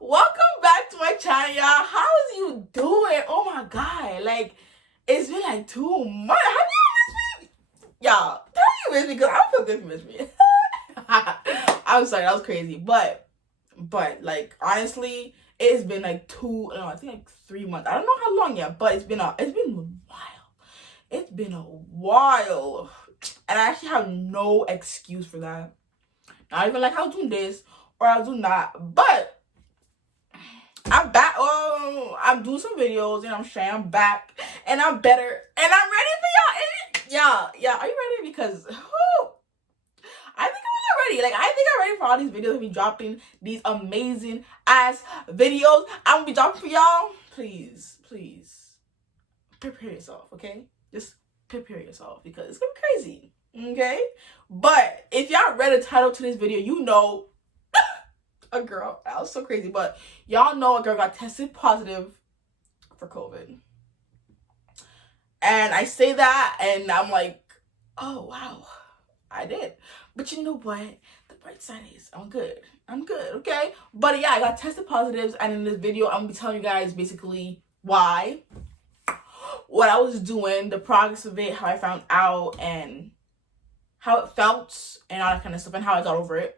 Welcome back to my channel, y'all. How is you doing? Oh my god, like it's been like 2 months. Have you missed me? Y'all, tell you miss me because I don't feel good if you miss me. I'm sorry, that was crazy. But like honestly, it's been like I think like 3 months. I don't know how long yet, but it's been a while. It's been a while. And I actually have no excuse for that. Not even like I was doing this or I was doing that. But I'm back. Oh, I'm doing some videos and I'm saying I'm back and I'm better and I'm ready for y'all. Yeah, are you ready? Because I think I'm ready. Like I think I'm ready for all these videos. I'll be dropping these amazing ass videos. I'm gonna be dropping for y'all. Please prepare yourself, okay? Just prepare yourself because it's gonna be crazy. Okay? But if y'all read the title to this video, you know a girl, that was so crazy, but y'all know a girl got tested positive for COVID. And I say that and I'm like, oh wow, I did. But you know what? The bright side is I'm good, okay? But yeah, I got tested positives, and in this video, I'm gonna be telling you guys basically why, what I was doing, the progress of it, how I found out, and how it felt, and all that kind of stuff, and how I got over it,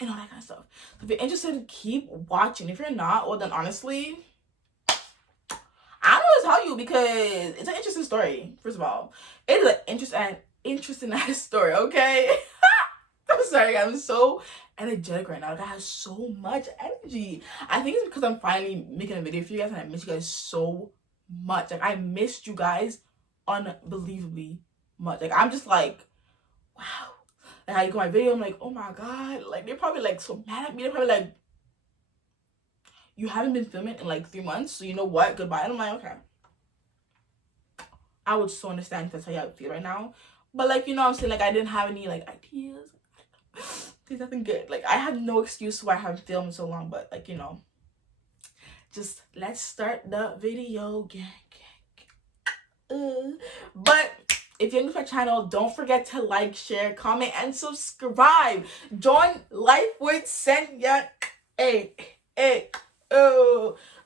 and all that kind of stuff. So if you're interested, keep watching. If you're not, well then honestly, I don't know what to tell you because it's an interesting story. First of all, it is an interesting ass story, okay? I'm sorry, guys. I'm so energetic right now. Like, I have so much energy. I think it's because I'm finally making a video for you guys, and I miss you guys so much. Like, I missed you guys unbelievably much. Like, I'm just like, wow. Like, how you go my video, I'm like, oh my god. Like, they're probably like so mad at me. They're probably like, you haven't been filming in like 3 months, so you know what? Goodbye. And I'm like, okay. I would so understand if that's how y'all feel right now. But like, you know what I'm saying? Like, I didn't have any like ideas. There's nothing good. Like, I have no excuse why I haven't filmed so long, but like, you know, just let's start the video, gang. But if you're new to my channel, don't forget to like, share, comment, and subscribe. Join Life with Senya.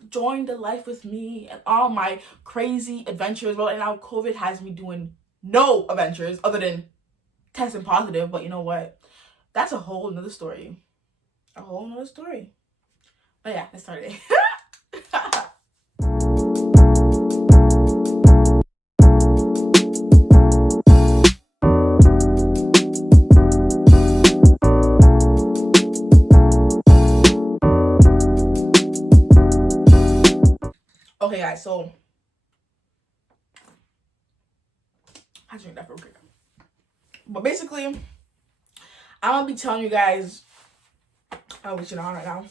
Join the life with me and all my crazy adventures. Well, and now COVID has me doing no adventures other than testing positive. But you know what? That's a whole nother story. But yeah, let's start it. Okay, guys, so I drink that for a quick. But basically, I'm gonna be telling you guys what's going on right now.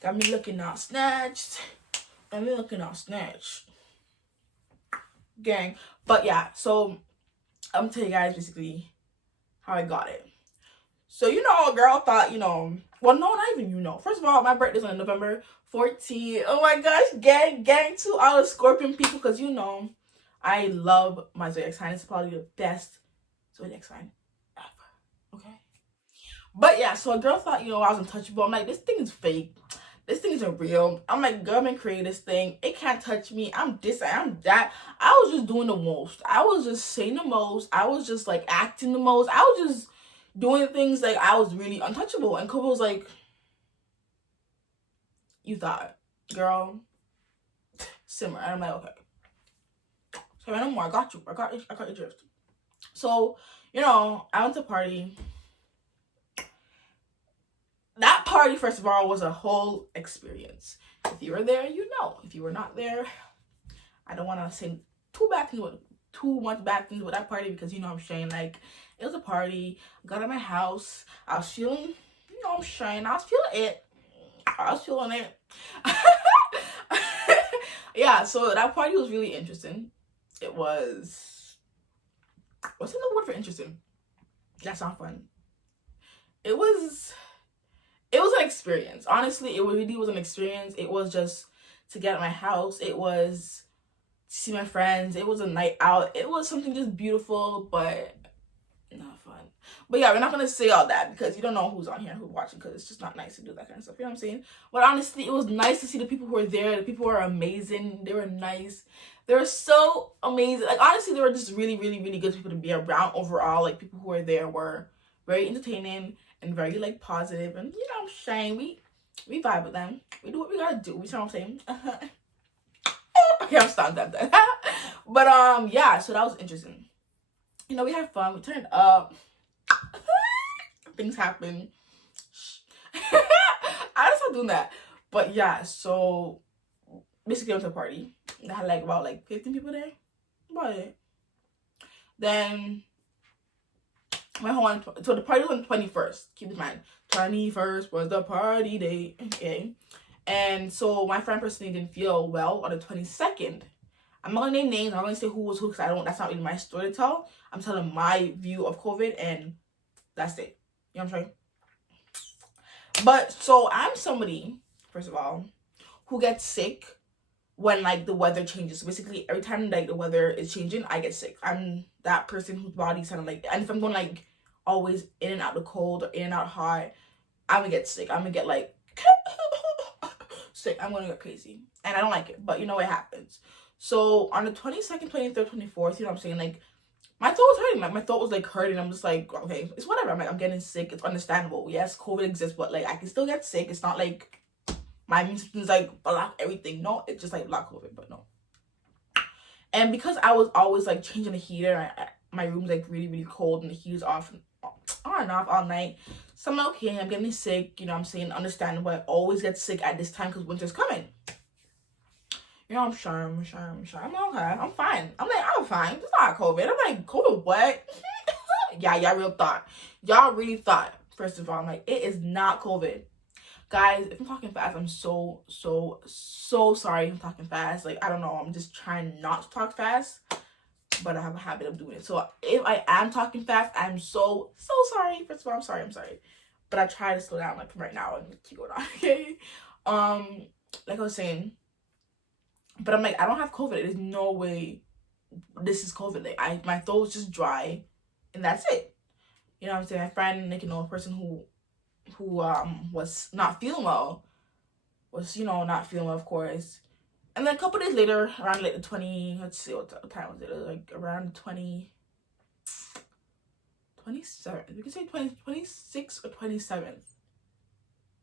Got me looking all snatched. Gang. But yeah, so I'm gonna tell you guys basically how I got it. So, you know, a girl thought, well, no, not even, First of all, my birthday's on November 14th. Oh my gosh, gang to all the Scorpion people, because, I love my zodiac sign. It's probably the best zodiac sign ever, okay? But yeah, so a girl thought, I was untouchable. I'm like, this thing is fake. This thing isn't real. I'm like, government created this thing. It can't touch me. I'm this, I'm that. I was just doing the most. I was just saying the most. I was just, like, acting the most. I was just doing things like I was really untouchable. And Kobe was like, you thought, girl, simmer. And I'm like, okay. So I no more. I got you. I got your drift. So, I went to a party. That party, first of all, was a whole experience. If you were there, you know. If you were not there, I don't want to say too much bad things with that party, because I'm saying, like, it was a party. I got in my house. I was feeling, I'm saying, I was feeling it. Yeah, so that party was really interesting. It was, what's another word for interesting? That's not fun. It was an experience. Honestly, it really was an experience. It was just to get out of my house. It was to see my friends. It was a night out. It was something just beautiful, but not fun. But yeah, we're not gonna say all that because you don't know who's on here, who's watching, because it's just not nice to do that kind of stuff. You know what I'm saying? But honestly, it was nice to see the people who were there. The people were amazing. They were nice. They were so amazing. Like, honestly, they were just really, really, really good people to be around overall. Like, people who were there were very entertaining and very, like, positive. And, you know what I'm saying? We vibe with them. We do what we gotta do. You know what I'm saying? Okay, I'm stopped at that. But, yeah, so that was interesting. You know, we had fun. We turned up. Things happen. I just stop doing that. But, yeah, so basically I went to a party. I had like about 15 people there. About it. Then went home. So the party was on the 21st. Keep in mind, 21st was the party day. Okay. And so my friend personally didn't feel well on the 22nd. I'm not gonna name names. I'm not gonna say who was who because that's not really my story to tell. I'm telling my view of COVID and that's it. You know what I'm saying? But so I'm somebody, first of all, who gets sick when like the weather changes. So basically every time like the weather is changing, I get sick. I'm that person whose body's kind of like, and if I'm going like always in and out the cold or in and out hot, I'm gonna get sick. I'm gonna get like sick. I'm gonna get crazy and I don't like it, but you know what happens. So on the 22nd, 23rd, 24th, you know what I'm saying, like my throat was hurting. Like my throat was like hurting. I'm just like, okay, it's whatever. I'm getting sick. It's understandable. Yes, COVID exists, but like I can still get sick. It's not like my immune system's like block everything. No, it's just like block COVID, but no. And because I was always like changing the heater, my room's like really, really cold and the heater's off on and off all night. So I'm like, okay, I'm getting sick. You know what I'm saying? Understandable. I always get sick at this time because winter's coming. You know, I'm sure. I'm okay. I'm fine. I'm fine. It's not COVID. I'm like, COVID what? Yeah, y'all really thought, first of all, I'm like, it is not COVID. Guys, if I'm talking fast, I'm so sorry if I'm talking fast. Like, I don't know. I'm just trying not to talk fast. But I have a habit of doing it. So if I am talking fast, I'm so sorry. First of all, I'm sorry. But I try to slow down like right now and keep going on, okay? Like I was saying, but I'm like, I don't have COVID. There's no way this is COVID. Like my throat's just dry and that's it. You know what I'm saying? My friend, like, you know, a person who was not feeling well was, you know, not feeling well, of course. And then a couple days later, around like the 20, let's see, what time was it? It was like around 27. We can say 26 or 27th.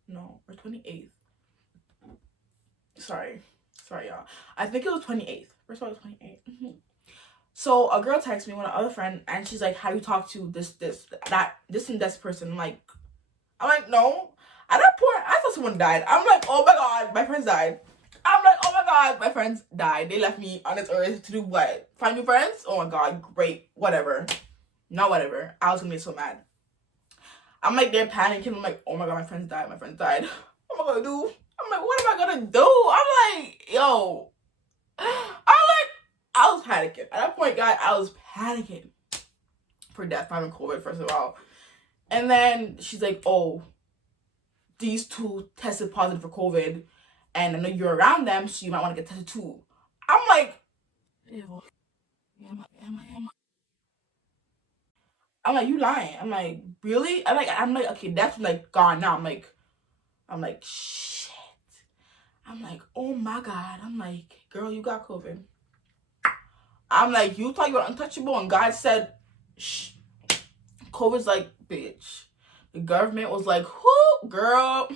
No, or 28th. Sorry, y'all. I think it was 28th. First of all, it was 28th. So a girl texted me, one other friend, and she's like, "How you talk to this and this person?" I'm like, no. At that point, I thought someone died. I'm like, oh my god, my friends died. I'm like, oh my god, my friends died. They left me on this earth to do what? Find new friends? Oh my god, great, whatever. Not whatever. I was gonna be so mad. I'm like, they're panicking. I'm like, oh my god, my friends died. What am I gonna do? I'm like, what am I gonna do? I'm like, yo. I was panicking. At that point, guys, I was panicking for death, having COVID, first of all. And then she's like, oh, these two tested positive for COVID, and I know you're around them, so you might want to get tested too. I'm like, ew. I'm like, you lying. I'm like, really? I'm like, okay, that's like gone now. I'm like, shit. I'm like, oh my god. I'm like, girl, you got COVID. I'm like, you thought you were untouchable, and God said, shh. COVID's like, bitch. The government was like, whoo, girl.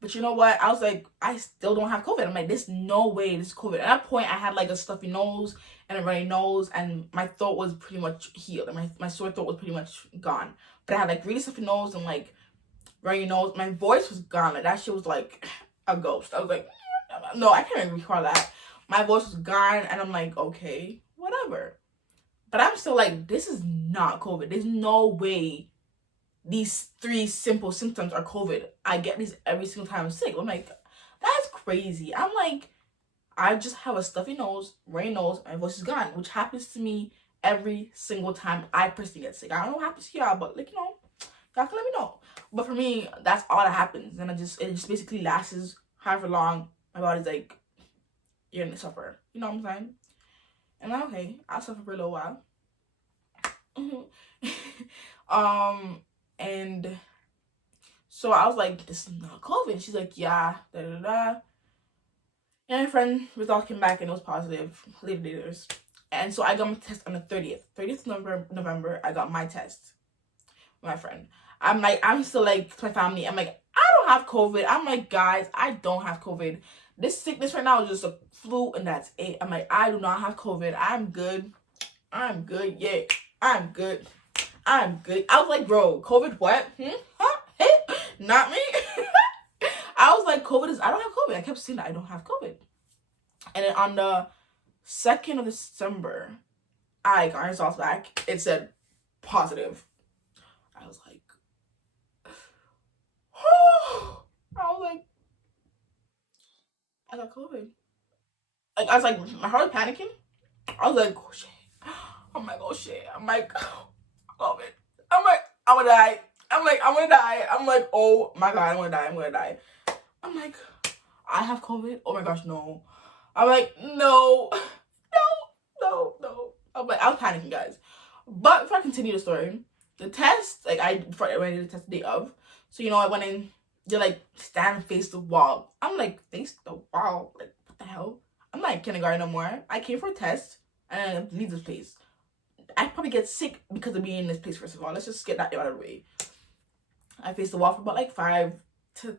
But you know what? I was like, I still don't have COVID. I'm like, there's no way this is COVID. At that point, I had like a stuffy nose and a runny nose, and my throat was pretty much healed. And my sore throat was pretty much gone. But I had like really stuffy nose and like runny nose. My voice was gone. Like that shit was like a ghost. I was like, no, I can't even recall that. My voice was gone, and I'm like, okay, whatever. But I'm still like, this is not COVID. There's no way these 3 simple symptoms are COVID. I get these every single time I'm sick. I'm like, that's crazy. I'm like, I just have a stuffy nose, runny nose, my voice is gone, which happens to me every single time I personally get sick. I don't know what happens to y'all, but like, you know, y'all can let me know. But for me, that's all that happens. And it just basically lasts however long my body's like, you're gonna suffer. You know what I'm saying? And I'm okay, I'll suffer for a little while. And so I was like, this is not COVID. She's like, yeah, da da da. And my friend results came back and it was positive. Later. And so I got my test on the 30th November. I got my test. My friend. I'm like, I'm still like to my family. I'm like, I don't have COVID. I'm like, guys, I don't have COVID. This sickness right now is just a flu and that's it. I'm like, I do not have COVID. I'm good. I'm good. Yeah, I'm good. I'm good. I was like, bro, COVID what? Huh? Hey, not me. I was like, I don't have COVID. I kept saying that I don't have COVID. And then on the 2nd of December, I got results back. It said positive. I was like, I was like, I got COVID. Like, I was like, my heart was panicking. I was like, oh shit. I'm like, oh shit. I'm like, COVID. I'm like, I'm gonna die. I'm like, I'm gonna die. I'm like, oh my god, I'm gonna die. I'm gonna die. I'm like, I have COVID. Oh my gosh, no. I'm like, no. I'm like, I was panicking, guys. But before I continue the story, the test, like, before I went to the test the day of, so, you know, I went in, they're like, stand and face the wall. I'm like, face the wall? Like, what the hell? I'm not in kindergarten no more. I came for a test and leave this place. I probably get sick because of being in this place, first of all. Let's just get that out of the way. I faced the wall for about like 5 to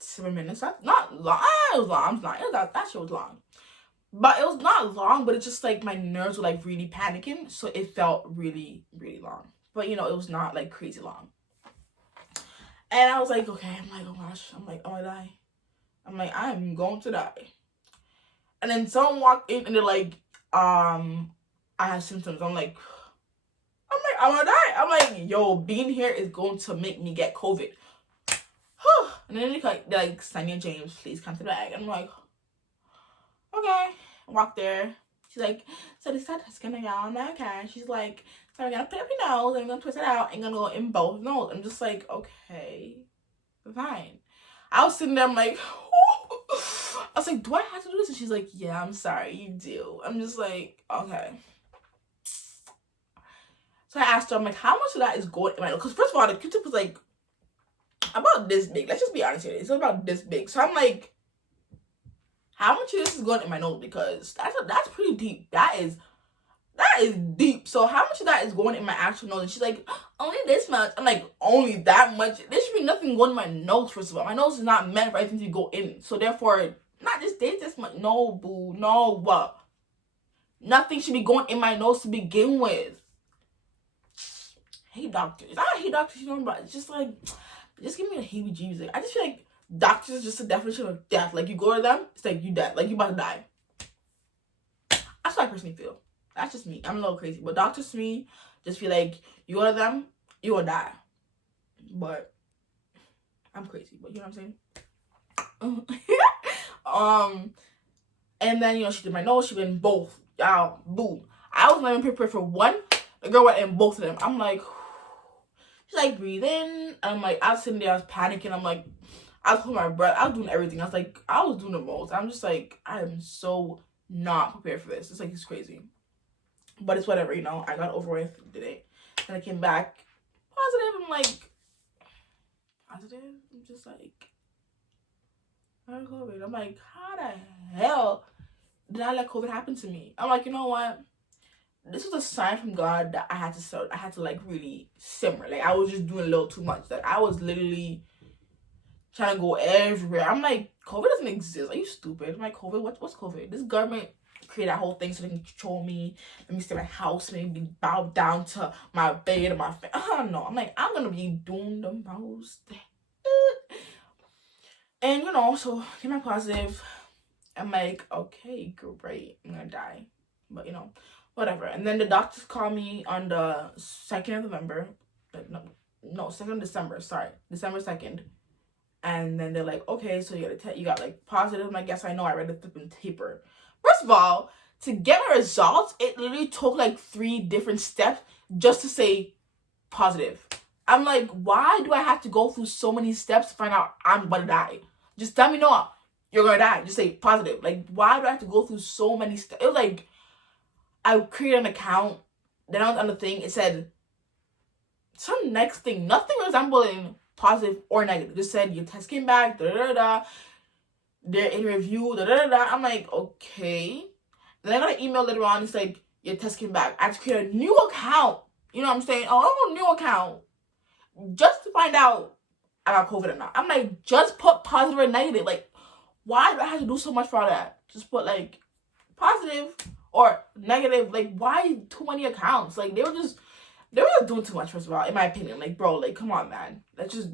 7 minutes. That's not long. It was long. That shit was long. But it was not long, but it's just like my nerves were like really panicking. So it felt really, really long. But you know, it was not like crazy long. And I was like, okay, I'm like, oh gosh. I'm like, oh, I die. I'm like, I'm going to die. And then someone walked in and they're like, I have symptoms. I'm like, I'm gonna die. I'm like, yo, being here is going to make me get COVID. And then they're like, Sonia James, please come to the bag. And I'm like, okay. I walk there. She's like, so this is gonna go on that okay. She's like, so we're gonna put up your nose and we're gonna twist it out and gonna go in both nose. I'm just like, okay, fine. I was sitting there, I'm like, I was like, do I have to do this? And she's like, yeah, I'm sorry, you do. I'm just like, okay. So I asked her, I'm like, how much of that is going in my nose? Because first of all, the Q-tip was like about this big. Let's just be honest here. It's about this big. So I'm like, how much of this is going in my nose? Because that's pretty deep. That is deep. So how much of that is going in my actual nose? And she's like, only this much. I'm like, only that much? There should be nothing going in my nose, first of all. My nose is not meant for anything to go in. So therefore, not just this much. No, boo. No, what? Nothing should be going in my nose to begin with. I hate doctors. I hate doctors, you know, but it's just like, just give me a heebie-jeebies. Like, I just feel like doctors is just a definition of death. Like, you go to them, it's like, you dead. Like, you about to die. That's what I personally feel. That's just me. I'm a little crazy. But doctors to me just feel like, you go to them, you will die. But I'm crazy. But you know what I'm saying? And then, you know, she did my nose. She went in both. Boom. I was not even prepared for one. The girl went in both of them. I'm like, she's like, breathe in. And I'm like, I was sitting there, I was panicking. I'm like, I was holding my breath. I was doing everything. I was doing the most. I'm just like, I am so not prepared for this. It's like, it's crazy. But it's whatever, you know. I got over with today. And I came back positive. I'm like, positive? I'm just like, I have COVID. I'm like, how the hell did I let COVID happen to me? I'm like, you know what? This was a sign from God that I had to like really simmer. Like, I was just doing a little too much. Like, I was literally trying to go everywhere. I'm like, COVID doesn't exist. Are you stupid? I'm like, COVID? What's COVID? This government created that whole thing so they can control me. Let me stay in my house. Maybe bow down to my bed and my family. I don't know. I'm like, I'm going to be doing the most. And, you know, so came out positive. I'm like, okay, great. I'm going to die. But, you know, whatever. And then the doctors called me on the 2nd of November. No, 2nd of December. Sorry. December 2nd. And then they're like, okay, so you got like positive. And I guess I know I read the flipping paper. First of all, to get my results, it literally took like 3 different steps just to say positive. I'm like, why do I have to go through so many steps to find out I'm gonna die? Just tell me no, you're gonna die. Just say positive. Like, why do I have to go through so many steps? It was like, I created an account. then on the thing, it said some next thing, nothing resembling positive or negative. Just said your test came back, da da da. They're in review, da da da. I'm like, okay. Then I got an email later on. It's like your test came back. I had to create a new account. You know what I'm saying? Oh, a new account just to find out I got COVID or not. I'm like, just put positive or negative. Like, why do I have to do so much for all that? Just put like positive or negative. Like, why too many accounts? Like, they were just doing too much, first of all, in my opinion. Like, bro, like, come on, man. Let's just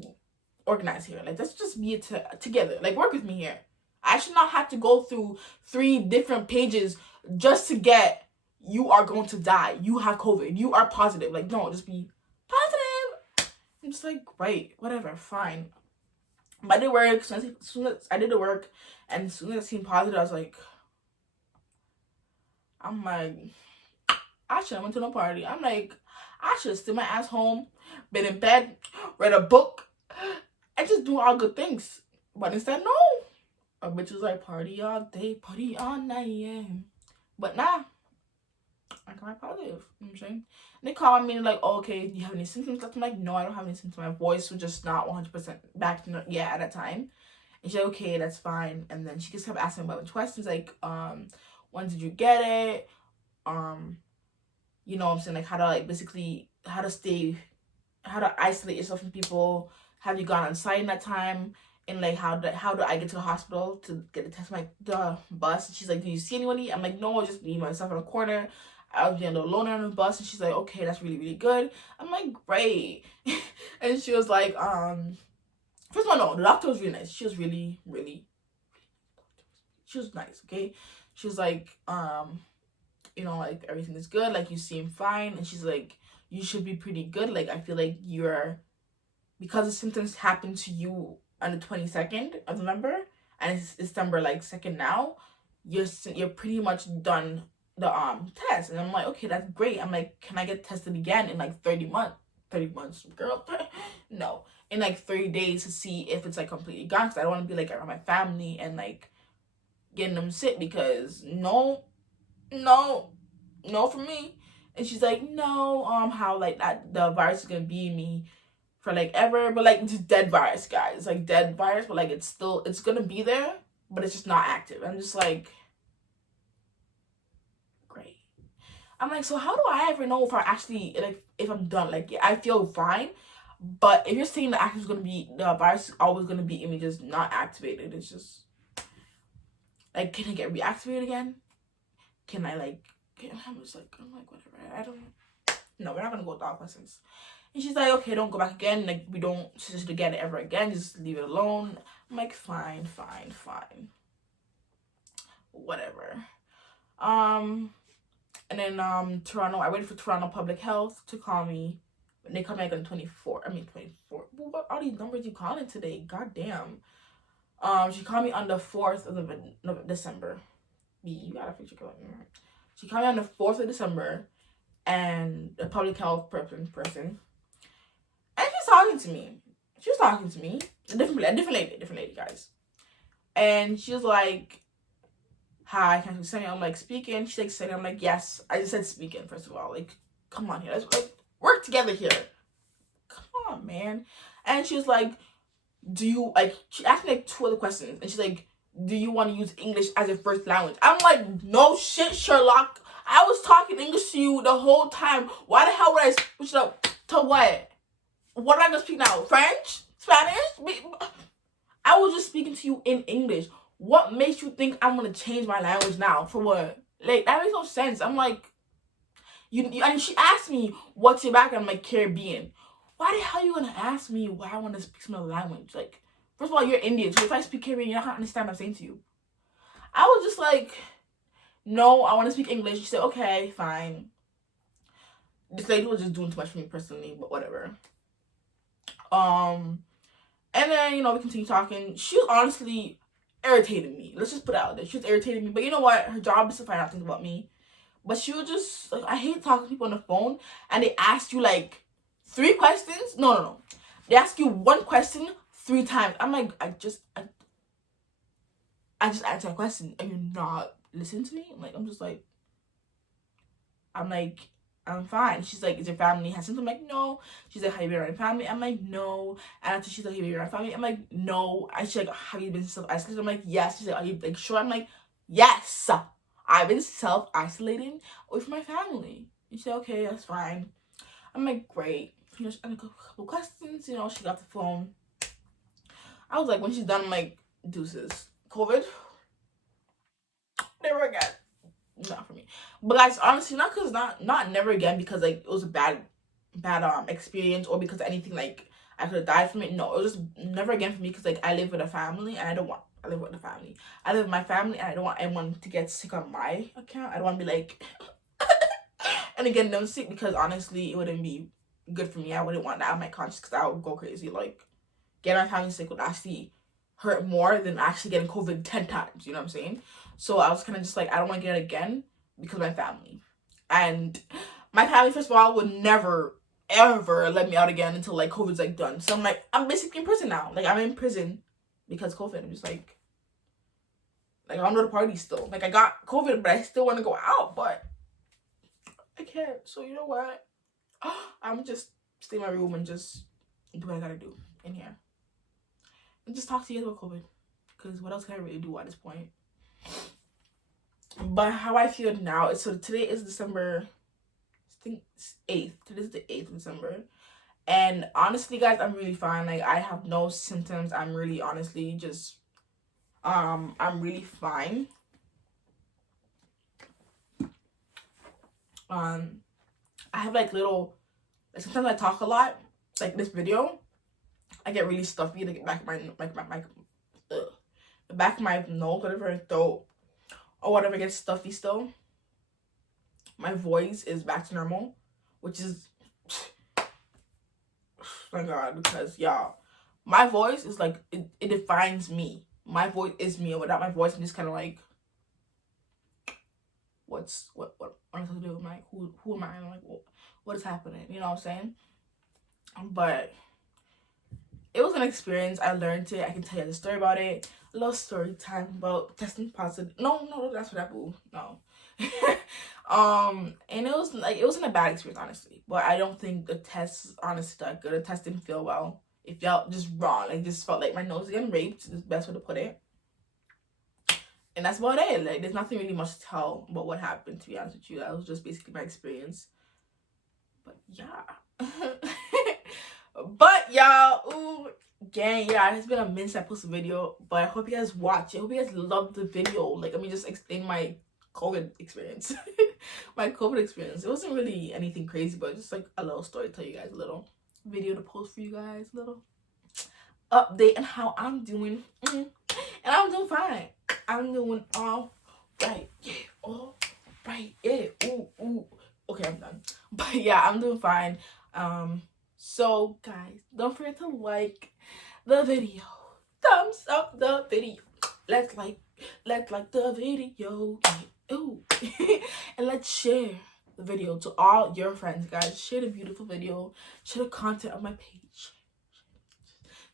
organize here. Like, let's just be together. Like, work with me here. I should not have to go through 3 different pages just to get, you are going to die. You have COVID. You are positive. Like, no, just be positive. I'm just like, great, whatever, fine. But I did work. As soon as I did the work, and as soon as I seen positive, I was like, I should have went to no party. I'm like, I should have stayed my ass home, been in bed, read a book, and just do all good things. But instead, no. A bitch was like, party all day, party all night, yeah. But nah, I got positive. You know what I'm saying? And they called me and like, oh, okay, do you have any symptoms? I'm like, no, I don't have any symptoms. My voice was just not 100% back to at that time. And she's like, okay, that's fine. And then she just kept asking about the questions like, when did you get it? You know what I'm saying? Like, how to, like, basically, how to isolate yourself from people. Have you gone on site in that time? And like, how do I get to the hospital to get the test? Like, the bus. And she's like, do you see anybody? I'm like, no, just me, myself in a corner. I was being alone on the bus. And she's like, okay, that's really, really good. I'm like, great. And she was like, first of all, no, the doctor was really nice. She was really, really, she was nice, okay? She was like, you know, like, everything is good. Like, you seem fine. And she's like, you should be pretty good. Like, I feel like because the symptoms happened to you on the 22nd of November, and it's December, like, 2nd now, you're pretty much done the test. And I'm like, okay, that's great. I'm like, can I get tested again in like 30 months, girl? No, in like 30 days to see if it's like completely gone, because I don't want to be like around my family and like getting them sick, because no for me. And she's like, no, how like that the virus is gonna be in me for like ever, but like, it's dead virus, guys. It's like dead virus, but like, it's gonna be there, but it's just not active. I'm just like, great. I'm like, so how do I ever know if I actually, like, if I'm done? Like, yeah, I feel fine, but if you're saying the virus is always gonna be in me, just not activated, it's just like, can I get reactivated again? Can I like, I'm like, whatever. I don't. No, we're not gonna go with all questions. And she's like, okay, don't go back again. Like, we don't suggest to get it ever again. Just leave it alone. I'm like, fine. Whatever. And then Toronto. I waited for Toronto Public Health to call me. And they called me like on 24. What are these numbers you calling today? God damn. She called me on the 4th of December. You gotta fix your. She called me on the 4th of December, and the public health person. And she was talking to me. A different lady, guys. And she was like, hi, can I speak? I'm like, speaking. She's like, saying, I'm like, yes. I just said speaking, first of all. Like, come on here. Let's work together here. Come on, man. And she was like, she asked me like 2 other questions. And she's like, do you want to use English as your first language? I'm like, no shit, Sherlock. I was talking English to you the whole time. Why the hell would I switch it up to what? What am I going to speak now? French? Spanish? I was just speaking to you in English. What makes you think I'm going to change my language now? For what? Like, that makes no sense. I'm like, and she asked me, what's your background? I'm like, Caribbean. Why the hell are you going to ask me why I want to speak some other language? Like, first of all, you're Indian, so if I speak Caribbean, you're not going to understand what I'm saying to you. I was just like, no, I want to speak English. She said, okay, fine. This lady was just doing too much for me personally, but whatever. And then, you know, we continued talking. She was honestly irritating me. Let's just put it out there. She was irritating me. But you know what? Her job is to find out things about me. But she was just, like, I hate talking to people on the phone, and they ask you, like, 3 questions. No. They ask you 1 question 3 times. I'm like, I just answered a question, and you're not listening to me? I'm I'm fine. She's like, is your family has symptoms? I'm like, no. She's like, have you been around family? I'm like, no. And after she's like, have you been around family? I'm like, no. And she's like, have you been self-isolated? I'm like, yes. She's like, are you like sure? I'm like, yes. I've been self-isolating with my family. And she's like, okay, that's fine. I'm like, great. You know, she asked a couple questions. You know, she got the phone. I was like, when she's done, I'm like, deuces. COVID? Never again. Not for me. But guys, honestly, not because not never again because like it was a bad experience or because anything like I could have died from it. No, it was just never again for me because like I live with a family and I live with my family and I don't want anyone to get sick on my account. I don't want to be like and again them sick because honestly it wouldn't be good for me. I wouldn't want that on my conscience because I would go crazy. Like getting my family sick would actually hurt more than actually getting COVID 10 times. You know what I'm saying? So I was kind of just like, I don't want to get it again because of my family. And my family, first of all, would never, ever let me out again until, like, COVID's, like, done. So I'm like, I'm basically in prison now. Like, I'm in prison because COVID. I'm just like I don't go to parties still. Like, I got COVID, but I still want to go out, but I can't. So you know what? I'm just stay in my room and just do what I gotta do in here. And just talk to you guys about COVID. Because what else can I really do at this point? But how I feel now is, so today is December, I think 8th. Today is the 8th of December. And honestly, guys, I'm really fine. Like, I have no symptoms. I'm really, honestly, just, I'm really fine. I have, like, little, like, sometimes I talk a lot. Like, this video, I get really stuffy. Like, the back of my nose, whatever, throat, or whatever gets stuffy still. My voice is back to normal, which is, my God, because y'all, my voice is like, it defines me. My voice is me, and without my voice, I'm just kind of like, what am I supposed to do? I'm like, who am I? I'm like, what is happening? You know what I'm saying? But it was an experience. I learned it. I can tell you the story about it. A little story time about testing positive. No, that's what I boo. No. And it wasn't a bad experience, honestly. But I don't think the test honestly that good. The test didn't feel well. It felt just wrong. Like, just felt like my nose was getting raped. Is the best way to put it. And that's about it. Like, there's nothing really much to tell about what happened, to be honest with you. That was just basically my experience. But yeah. But y'all, ooh, gang, yeah, it's been a minute since I posted a video, but I hope you guys watch it. I hope you guys love the video. Like, let me just explain my COVID experience. My COVID experience. It wasn't really anything crazy, but just like a little story to tell you guys, a little video to post for you guys, a little update on how I'm doing. And I'm doing fine. I'm doing all right. Yeah, all right. Yeah. Ooh. Okay, I'm done. But yeah, I'm doing fine. So guys, don't forget to like the video. Thumbs up the video. Let's like the video. Ooh. And let's share the video to all your friends, guys. Share the beautiful video. Share the content of my page.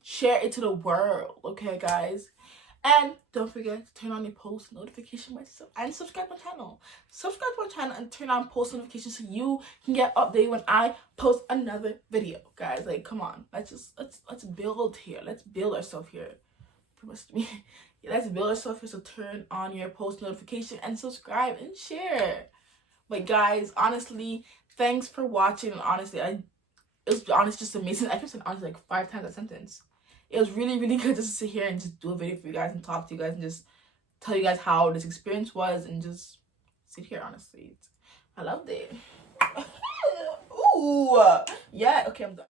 Share it to the world, okay, guys? And don't forget to turn on your post notification and subscribe to my channel. Subscribe to my channel and turn on post notifications so you can get updated when I post another video, guys. Like, come on, let's build here. Let's build ourselves here. Let's build ourselves here. So turn on your post notification and subscribe and share. But guys, honestly, thanks for watching. Honestly, it was just amazing. I kept saying honestly like 5 times that sentence. It was really, really good just to sit here and just do a video for you guys and talk to you guys and just tell you guys how this experience was and just sit here, honestly. I loved it. Ooh. Yeah, okay, I'm done.